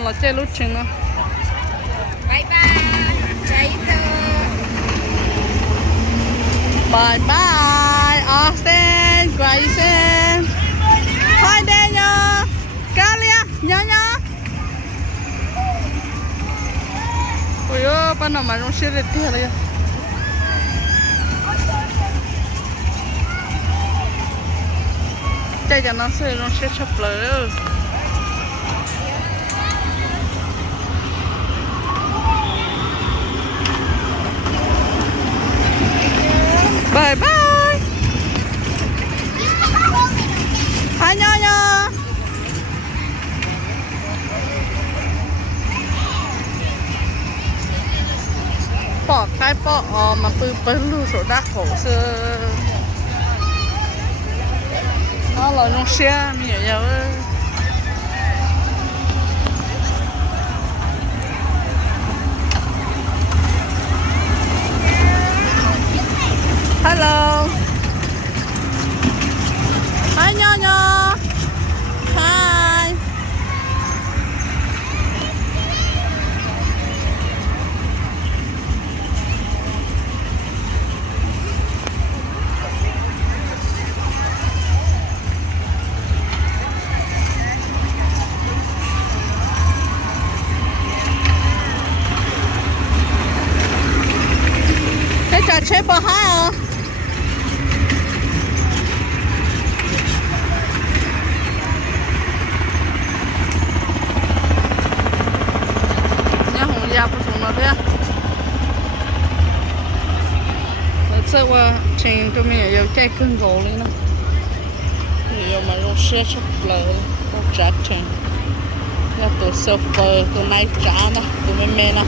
là chơi lúc chừng nữa. Bye bye. Chạy Bye bye, Austin, Grayson. Hi Daniel, Kalia, nhá nhá. Ôi ơi, bạn nào mà trong xe đi theo đây. Chạy cho nó xe trong xe chụp lỡ. Bye bye. Hi nhá nhá. Bỏ cái bỏ mà bự lưu số đắt khổ sơ. Nó là trong xe mình hiểu nhau. Hello. Hi nhá nhá. Hi. Thế trò chơi bò hả? Nhá hùng ya bút xuống nó thế. Thế qua trình tụi mình ở chạy cưng gỗ lên nó. Nhiều mà rô xe chụp lỡ rô trát trình. Nhà tụi sofa tụi này trả nè, tụi mình mê nè.